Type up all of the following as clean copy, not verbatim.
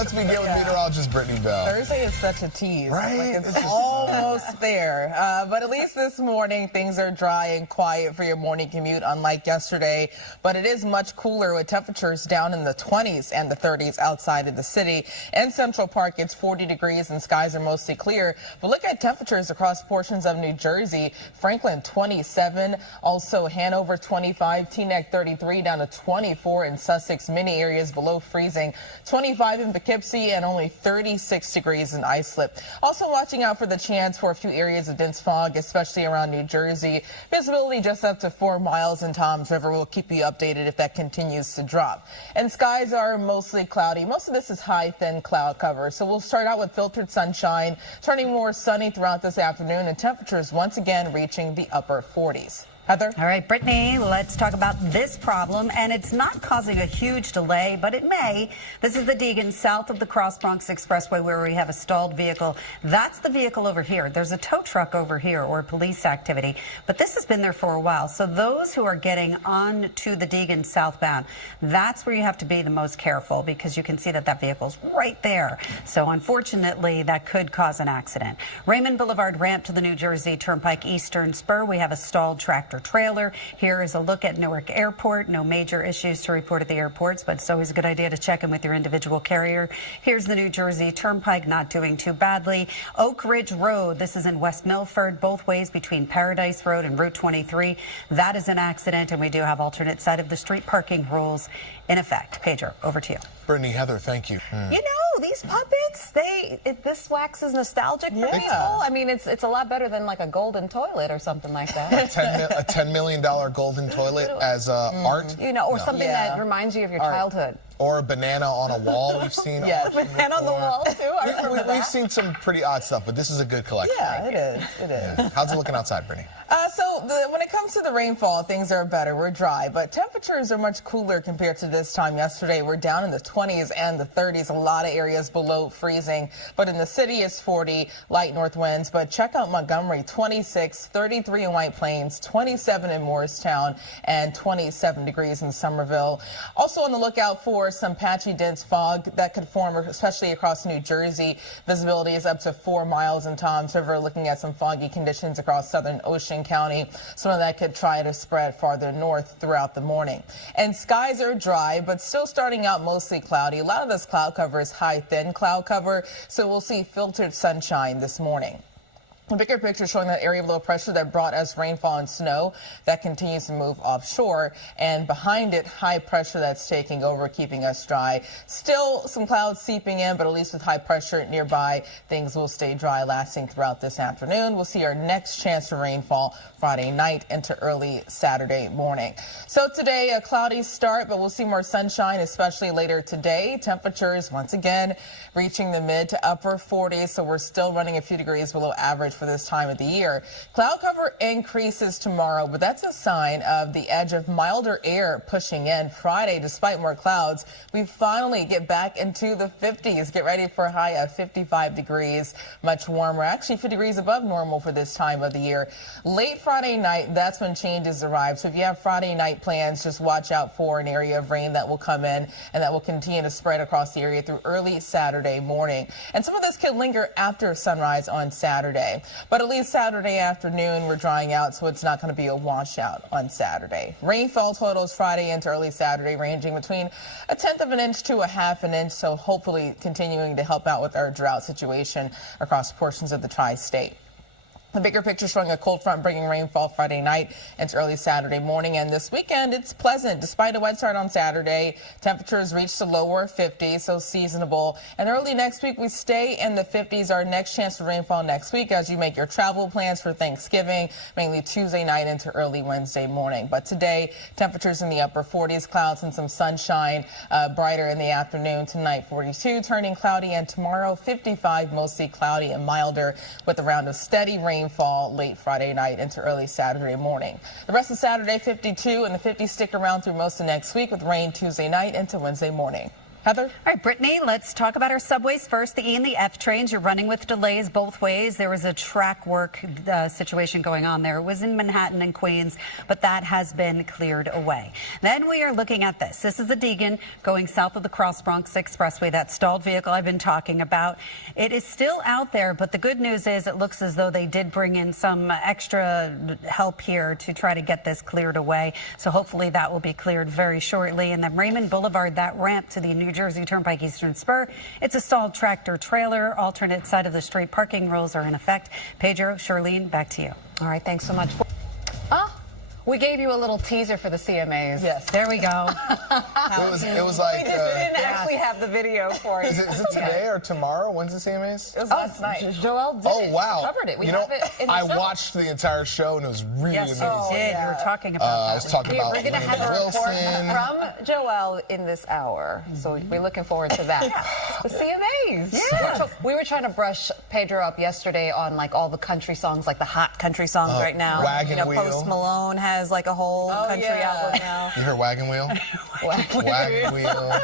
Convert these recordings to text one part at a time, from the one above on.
Let's begin with meteorologist Brittany Bell. Thursday is such a tease. Right? Like it's almost there. But at least this morning, things are dry and quiet for your morning commute, unlike yesterday. But it is much cooler with temperatures down in the 20s and the 30s outside of the city. In Central Park, it's 40 degrees and skies are mostly clear. But look at temperatures across portions of New Jersey. Franklin, 27. Also, Hanover, 25. Teaneck, 33, down to 24 in Sussex. Many areas below freezing. 25 in Poughkeepsie and only 36 degrees in Islip. Also watching out for the chance for a few areas of dense fog, especially around New Jersey. Visibility just up to 4 miles in Toms River. We'll keep you updated if that continues to drop. And skies are mostly cloudy. Most of this is high, thin cloud cover. So we'll start out with filtered sunshine, turning more sunny throughout this afternoon, and temperatures once again reaching the upper 40s. Heather? All right, Brittany, let's talk about this problem. And it's not causing a huge delay, but it may. This is the Deegan south of the Cross Bronx Expressway where we have a stalled vehicle. That's the vehicle over here. There's a tow truck over here or police activity. But this has been there for a while. So those who are getting on to the Deegan southbound, that's where you have to be the most careful because you can see that that vehicle's right there. So unfortunately, that could cause an accident. Raymond Boulevard ramp to the New Jersey Turnpike Eastern Spur. We have a stalled tractor trailer. Here is a look at Newark Airport. No major issues to report at the airports, but it's always a good idea to check in with your individual carrier. Here's the New Jersey Turnpike, not doing too badly. Oak Ridge Road, this is in West Milford, both ways between Paradise Road and Route 23. That is an accident, and we do have alternate side of the street parking rules in effect. Pedro, over to you. Brittany, Heather, thank you. You know, these puppets, this wax is nostalgic for people. I mean, it's a lot better than like a golden toilet or something like that. A $10 million golden toilet as art? You know, or something that reminds you of your childhood. Or a banana on a wall we've seen. Yes. Banana on the wall, too. I remember that. We've seen some pretty odd stuff, but this is a good collection. Yeah, it is. It is. Yeah. How's it looking outside, Brittany? When it comes to the rainfall, things are better. We're dry, but temperatures are much cooler compared to this time yesterday. We're down in the 20s and the 30s, a lot of areas below freezing. But in the city, it's 40, light north winds. But check out Montgomery, 26, 33 in White Plains, 27 in Morristown, and 27 degrees in Somerville. Also on the lookout for some patchy dense fog that could form, especially across New Jersey. Visibility is up to 4 miles in Toms River, looking at some foggy conditions across southern Ocean County. Some of that could try to spread farther north throughout the morning. And skies are dry, but still starting out mostly cloudy. A lot of this cloud cover is high, thin cloud cover, so we'll see filtered sunshine this morning. A bigger picture showing that area of low pressure that brought us rainfall and snow that continues to move offshore, and behind it, high pressure that's taking over, keeping us dry. Still some clouds seeping in, but at least with high pressure nearby, things will stay dry lasting throughout this afternoon. We'll see our next chance for rainfall Friday night into early Saturday morning. So today, a cloudy start, but we'll see more sunshine, especially later today. Temperatures, once again, reaching the mid to upper 40s, so we're still running a few degrees below average for this time of the year. Cloud cover increases tomorrow, but that's a sign of the edge of milder air pushing in. Friday, despite more clouds, we finally get back into the 50s. Get ready for a high of 55 degrees, much warmer, actually 50 degrees above normal for this time of the year. Late Friday night, that's when changes arrive. So if you have Friday night plans, just watch out for an area of rain that will come in and that will continue to spread across the area through early Saturday morning. And some of this could linger after sunrise on Saturday. But at least Saturday afternoon, we're drying out, so it's not going to be a washout on Saturday. Rainfall totals Friday into early Saturday ranging between 1/10 of an inch to 1/2 an inch, so hopefully continuing to help out with our drought situation across portions of the tri-state. The bigger picture showing a cold front bringing rainfall Friday night into early Saturday morning. And this weekend, it's pleasant. Despite a wet start on Saturday, temperatures reach the lower 50s, so seasonable. And early next week, we stay in the 50s. Our next chance for rainfall next week as you make your travel plans for Thanksgiving, mainly Tuesday night into early Wednesday morning. But today, temperatures in the upper 40s, clouds and some sunshine, brighter in the afternoon. Tonight, 42, turning cloudy, and tomorrow, 55, mostly cloudy and milder with a round of steady rainfall late Friday night into early Saturday morning. The rest of Saturday, 52, and the 50s stick around through most of next week with rain Tuesday night into Wednesday morning. Heather? All right, Brittany, let's talk about our subways first. The E and the F trains, you're running with delays both ways. There was a track work situation going on there. It was in Manhattan and Queens, but that has been cleared away. Then we are looking at this. This is the Deegan going south of the Cross Bronx Expressway, that stalled vehicle I've been talking about. It is still out there, but the good news is it looks as though they did bring in some extra help here to try to get this cleared away. So hopefully that will be cleared very shortly. And then Raymond Boulevard, that ramp to the New Jersey Turnpike Eastern Spur, it's a stalled tractor trailer. Alternate side of the street parking rules are in effect. Pedro, Charlene, back to you. All right, thanks so much. We gave you a little teaser for the CMAs. Yes, there we go. It was like. We didn't actually have the video for you. Is it today or tomorrow? When's the CMAs? It was last night. Joel did Oh, wow. covered it. We You know, have it in the I show. watched the entire show and it was really Yes, amazing. you did. You were talking about I that. was talking about We're going to have Raymond a report Wilson. from Joel in this hour, so we're looking forward to that. The CMAs. Yeah. We were trying to brush Pedro up yesterday on like all the country songs, like the hot country songs right now. Wagon Wheel. Post Malone has like a whole country album now. You heard Wagon Wheel? Wagon Wheel.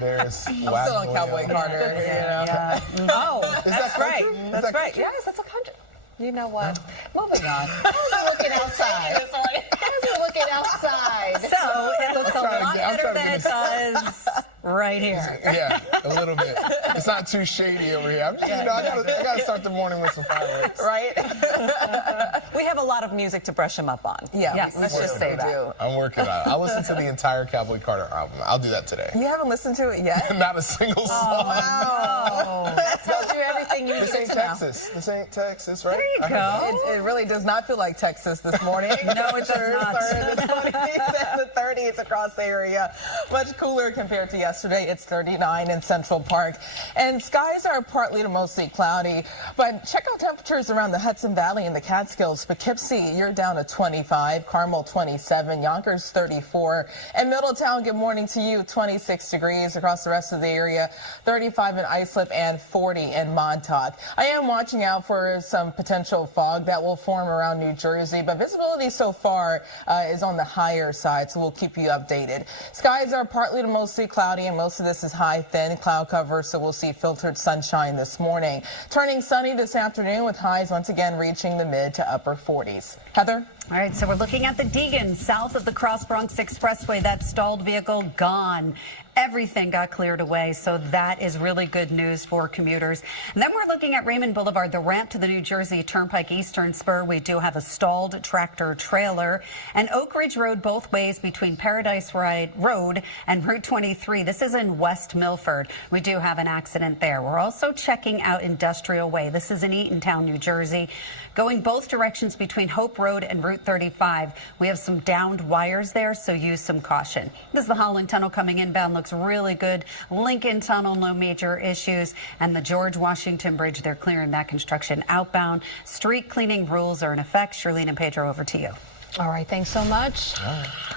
There's Wagon I'm still on Wheel. Cowboy Carter. Oh, that country? Is That's that right. country? Yes, that's a country. You know what? Moving on. I was looking outside. I was looking outside. So it looks a lot I'm better trying to than get it does right here. Yeah, a little bit. It's not too shady over here. I gotta start the morning with some fireworks. Right? We have a lot of music to brush him up on. Yeah, Yes. let's just say that. I'm working on it. I'll listen to the entire Cowboy Carter album. I'll do that today. You haven't listened to it yet? Not a single song. That tells you everything you This need ain't to know. Texas. This ain't Texas, right? There you I heard go. It really does not feel like Texas this morning. No, it does not. In the 20s and the 30s across the area. Much cooler compared to yesterday. It's 39 in Central Park. And skies are partly to mostly cloudy. But check out temperatures around the Hudson Valley and the Catskills. Poughkeepsie, you're down to 25. Carmel, 27. Yonkers, 34. And Middletown, good morning to you, 26 degrees across the rest of the area. 35 in Islip and 40 in Montauk. I am watching out for some potential fog that will form around New Jersey, but visibility so far is on the higher side, so we'll keep you updated. Skies are partly to mostly cloudy, and most of this is high, thin cloud cover, so we'll see filtered sunshine this morning. Turning sunny this afternoon with highs once again reaching the mid to upper 40s. Heather? All right, so we're looking at the Deegan south of the Cross Bronx Expressway. That stalled vehicle gone. Everything got cleared away, so that is really good news for commuters. And then we're looking at Raymond Boulevard, the ramp to the New Jersey Turnpike Eastern Spur. We do have a stalled tractor trailer. And Oak Ridge Road both ways between Paradise Road and Route 23. This is in West Milford. We do have an accident there. We're also checking out Industrial Way. This is in Eatontown, New Jersey. Going both directions between Hope Road and Route 35. We have some downed wires there, so use some caution. This is the Holland Tunnel coming inbound. Looks really good. Lincoln Tunnel, no major issues. And the George Washington Bridge, they're clearing that construction outbound. Street cleaning rules are in effect. Charlene and Pedro, over to you. All right, thanks so much.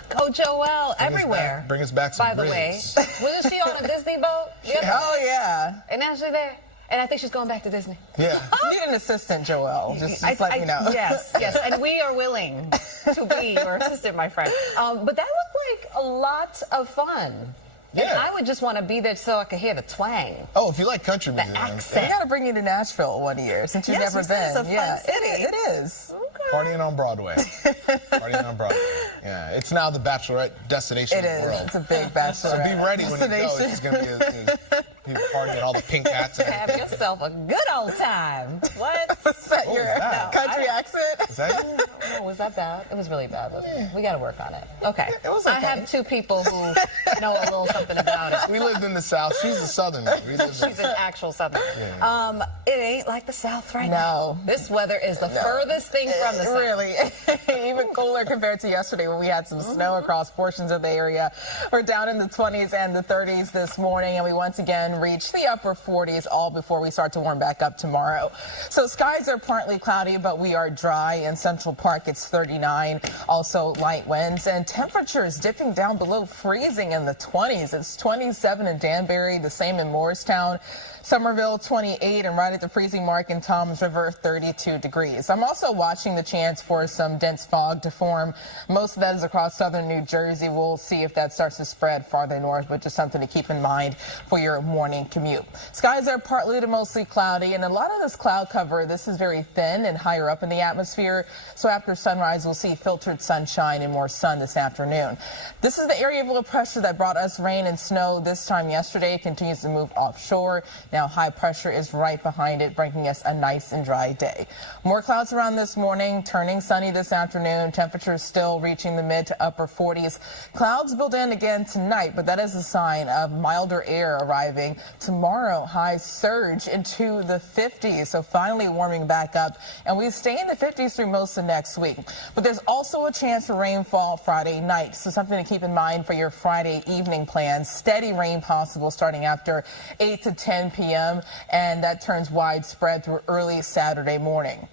Go Joel, everywhere. Bring us back some By the way, ribs. wasn't she on a Disney boat? Oh, yeah. And now she's there. And I think she's going back to Disney. Yeah. You need an assistant, Joel. Just let me know. Yes, yes. And we are willing to be your assistant, my friend. But that looked like a lot of fun. Yeah. And I would just want to be there so I could hear the twang. Oh, if you like country music, then accent. We got to bring you to Nashville one year since you've Yes, never you said been. it's a fun city. It is. partying on Broadway. Partying on Broadway. Yeah, it's now the bachelorette destination It of the is. world. It's a big bachelorette. So be ready when you go. destination. It's going to be people partying all the pink hats. And Have yourself a good old time. What? Is that What your was that? country accent? Is that you? Oh, was that bad? It was really bad, wasn't it? We got to work on it. Okay. It was I okay. have two people who know a little something about it. We lived in the South. She's a Southerner. We lived in She's an actual Southerner. It ain't like the South right now. No. This weather is the furthest thing from the South. Really, even cooler compared to yesterday when we had some snow across portions of the area. We're down in the 20s and the 30s this morning, and we once again then reach the upper 40s all before we start to warm back up tomorrow. So skies are partly cloudy, but we are dry. In Central Park, it's 39. Also light winds and temperatures dipping down below freezing in the 20s. It's 27 in Danbury, the same in Morristown. Somerville 28, and right at the freezing mark in Toms River 32 degrees. I'm also watching the chance for some dense fog to form. Most of that is across southern New Jersey. We'll see if that starts to spread farther north, but just something to keep in mind for your morning commute. Skies are partly to mostly cloudy, and a lot of this cloud cover, this is very thin and higher up in the atmosphere. So after sunrise, we'll see filtered sunshine and more sun this afternoon. This is the area of low pressure that brought us rain and snow this time yesterday. It continues to move offshore. Now high pressure is right behind it, bringing us a nice and dry day. More clouds around this morning, turning sunny this afternoon. Temperatures still reaching the mid to upper 40s. Clouds build in again tonight, but that is a sign of milder air arriving. Tomorrow, highs surge into the 50s, so finally warming back up, and we stay in the 50s through most of next week. But there's also a chance for rainfall Friday night, so something to keep in mind for your Friday evening plans. Steady rain possible starting after 8 to 10 p.m. and that turns widespread through early Saturday morning.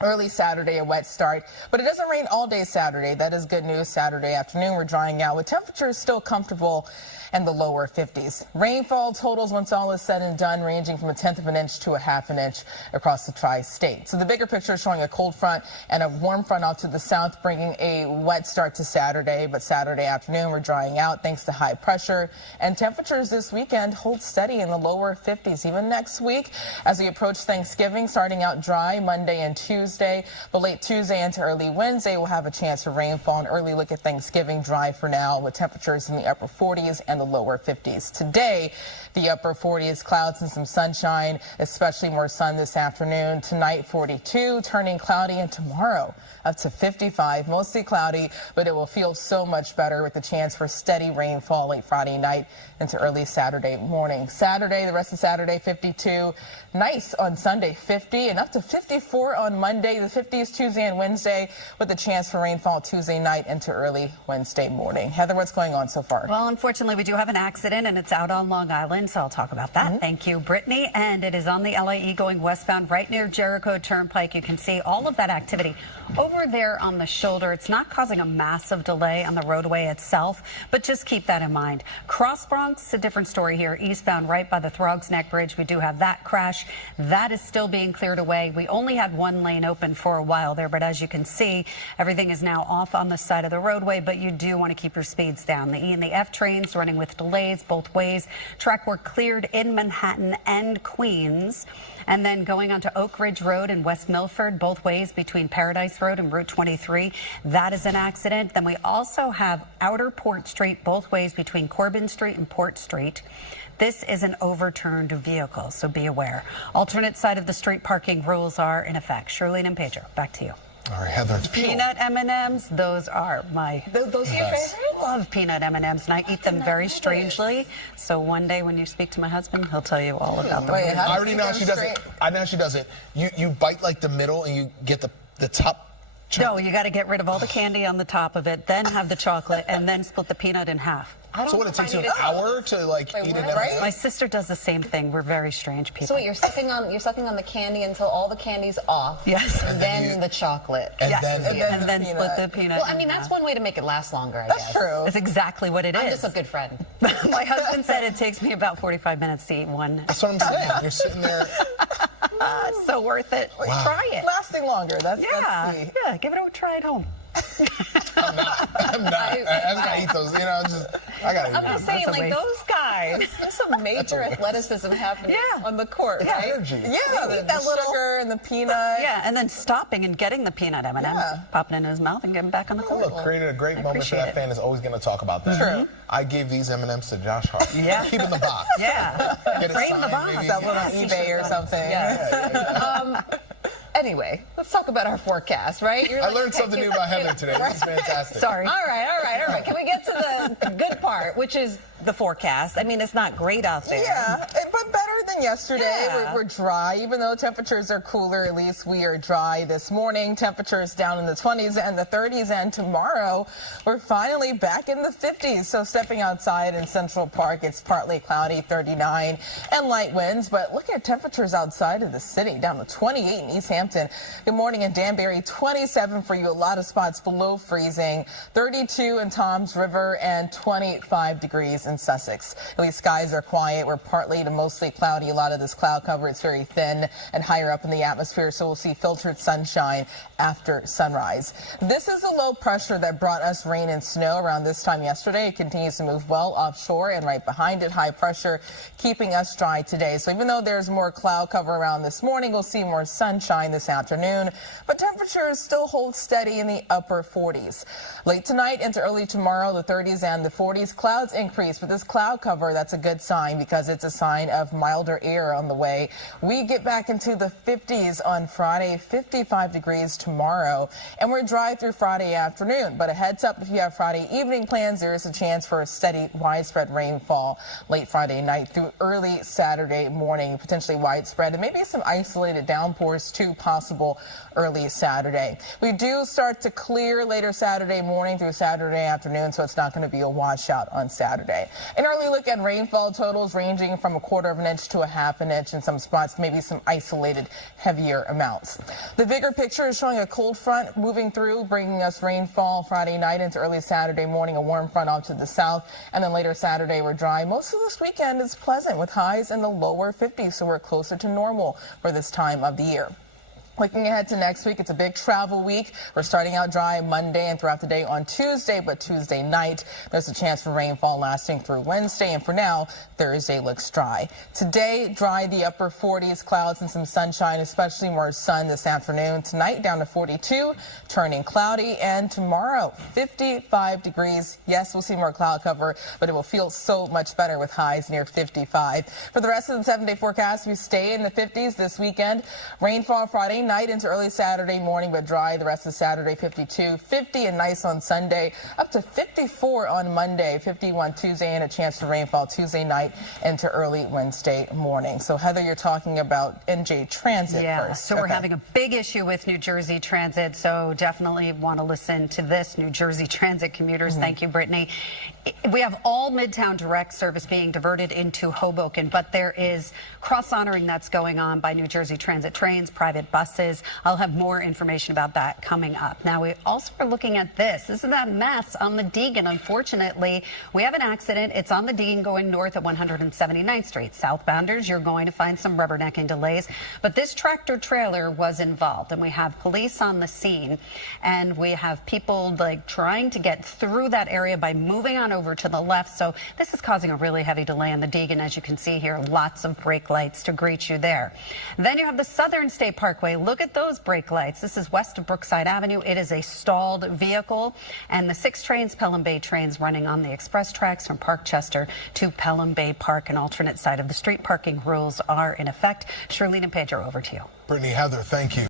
Early Saturday, a wet start, but it doesn't rain all day Saturday. That is good news. Saturday afternoon, we're drying out with temperatures still comfortable in the lower 50s. Rainfall totals, once all is said and done, ranging from 1/10 of an inch to 1/2 an inch across the tri-state. So the bigger picture is showing a cold front and a warm front off to the south, bringing a wet start to Saturday. But Saturday afternoon, we're drying out thanks to high pressure, and temperatures this weekend hold steady in the lower 50s. Even next week, as we approach Thanksgiving, starting out dry Monday and Tuesday, but late Tuesday into early Wednesday, we'll have a chance for rainfall. An early look at Thanksgiving, dry for now, with temperatures in the upper 40s and the lower 50s. Today, the upper 40s, clouds and some sunshine, especially more sun this afternoon. Tonight, 42, turning cloudy, and tomorrow up to 55, mostly cloudy, but it will feel so much better with the chance for steady rainfall late Friday night into early Saturday morning. Saturday, the rest of Saturday, 52. Nice on Sunday, 50, and up to 54 on Monday. The 50s Tuesday and Wednesday, with a chance for rainfall Tuesday night into early Wednesday morning. Heather, what's going on so far? Well, unfortunately, we do have an accident, and it's out on Long Island, so I'll talk about that. Thank you, Brittany. And it is on the LIE going westbound right near Jericho Turnpike. You can see all of that activity over there on the shoulder. It's not causing a massive delay on the roadway itself, but just keep that in mind. Cross Bronx, a different story here. Eastbound right by the Throgs Neck Bridge, we do have that crash. That is still being cleared away. We only had one lane open for a while there, but as you can see, everything is now off on the side of the roadway, but you do want to keep your speeds down. The E and the F trains running with delays both ways. Track work cleared in Manhattan and Queens. And then going onto Oak Ridge Road in West Milford, both ways between Paradise Road and Route 23. That is an accident. Then we also have Outer Port Street, both ways between Corbin Street and Port Street. This is an overturned vehicle, so be aware. Alternate side of the street parking rules are in effect. Shirley and Pedro, back to you. All right, Heather. Peanut M&Ms, those are my... Those are your favorites? I love peanut M&Ms, and I eat them very strangely. So one day when you speak to my husband, he'll tell you all about them. I already know how she does it. I know how she does it. You bite like the middle and you get the top. No, you got to get rid of all the candy on the top of it, then have the chocolate, and then split the peanut in half. So what, it takes you an hour to like eat it? Right? My sister does the same thing. We're very strange people. So wait, you're sucking on the candy until all the candy's off. Yes. And then the chocolate. And yes. then split the peanut. Well, I mean, that's one way to make it last longer, I guess. That's true. That's exactly what it is. I'm just a good friend. My husband said it takes me about 45 minutes to eat one. That's what I'm saying. You're sitting there. It's so worth it. Wow. Try it. Lasting longer. That's Yeah, give it a try at home. I'm not. I just gotta eat those. You know, I gotta eat I'm just saying, That's a like, waste. those guys, there's some major athleticism happening on the court, right? energy. Yeah, that little sugar and the peanut. Yeah, and then stopping and getting the peanut M&M, popping it in his mouth and getting back on the court. Look, created a great moment for that fan is always going to talk about that. True. I gave these M&Ms to Josh Hart. Yeah. Keep in the box. Yeah. Get it Frame the signed, box. maybe. Sell it on eBay or something. Yeah. Anyway, let's talk about our forecast, right? I learned something new about Heather today. This is fantastic. Sorry. All right. Can we get to to the good part, which is the forecast. I mean, it's not great out there. Yeah, but better than yesterday. Yeah. We're dry. Even though temperatures are cooler, at least we are dry this morning. Temperatures down in the 20s and the 30s. And tomorrow, we're finally back in the 50s. So stepping outside in Central Park, it's partly cloudy, 39, and light winds. But look at temperatures outside of the city, down to 28 in East Hampton. Good morning in Danbury, 27 for you. A lot of spots below freezing, 32 in Toms River, and 25 degrees in Sussex. At least skies are quiet. We're partly to mostly cloudy. A lot of this cloud cover is very thin and higher up in the atmosphere, so we'll see filtered sunshine after sunrise. This is a low pressure that brought us rain and snow around this time yesterday. It continues to move well offshore, and right behind it, high pressure keeping us dry today. So even though there's more cloud cover around this morning, we'll see more sunshine this afternoon, but temperatures still hold steady in the upper 40s. Late tonight into early tomorrow, the 30s and the 40s. Clouds increase, but this cloud cover, that's a good sign because it's a sign of milder air on the way. We get back into the 50s on Friday, 55 degrees tomorrow, and we're dry through Friday afternoon. But a heads up, if you have Friday evening plans, there is a chance for a steady widespread rainfall late Friday night through early Saturday morning, potentially widespread, and maybe some isolated downpours too possible early Saturday. We do start to clear later Saturday morning through Saturday afternoon, so it's not going to be a washout on Saturday. An early look at rainfall totals ranging from 1/4 of an inch to 1/2 an inch in some spots, maybe some isolated heavier amounts. The bigger picture is showing a cold front moving through, bringing us rainfall Friday night into early Saturday morning, a warm front off to the south, and then later Saturday we're dry. Most of this weekend is pleasant with highs in the lower 50s, so we're closer to normal for this time of the year. Looking ahead to next week, it's a big travel week. We're starting out dry Monday and throughout the day on Tuesday, but Tuesday night, there's a chance for rainfall lasting through Wednesday, and for now, Thursday looks dry. Today, dry, the upper 40s, clouds and some sunshine, especially more sun this afternoon. Tonight, down to 42, turning cloudy, and tomorrow, 55 degrees. Yes, we'll see more cloud cover, but it will feel so much better with highs near 55. For the rest of the 7-day forecast, we stay in the 50s this weekend. Rainfall Friday night into early Saturday morning, but dry the rest of Saturday, 52, 50 and nice on Sunday, up to 54 on Monday, 51 Tuesday, and a chance for rainfall Tuesday night into early Wednesday morning. So Heather, you're talking about NJ Transit first. So we're having a big issue with New Jersey Transit, so definitely want to listen to this. New Jersey Transit commuters, thank you, Brittany. We have all Midtown direct service being diverted into Hoboken, but there is cross-honoring that's going on by New Jersey Transit trains, private buses. I'll have more information about that coming up. Now, we also are looking at this. This is that mess on the Deegan. Unfortunately, we have an accident. It's on the Deegan going north at 179th Street. Southbounders, you're going to find some rubbernecking delays, but this tractor trailer was involved, and we have police on the scene, and we have people like trying to get through that area by moving on over to the left. So this is causing a really heavy delay on the Deegan. As you can see here, lots of brake lights to greet you there. Then you have the Southern State Parkway. Look at those brake lights. This is west of Brookside Avenue. It is a stalled vehicle, and the 6 trains, Pelham Bay trains, running on the express tracks from Parkchester to Pelham Bay Park. An alternate side of the street parking rules are in effect. Shirlene and Pedro, over to you. Brittany, Heather, thank you.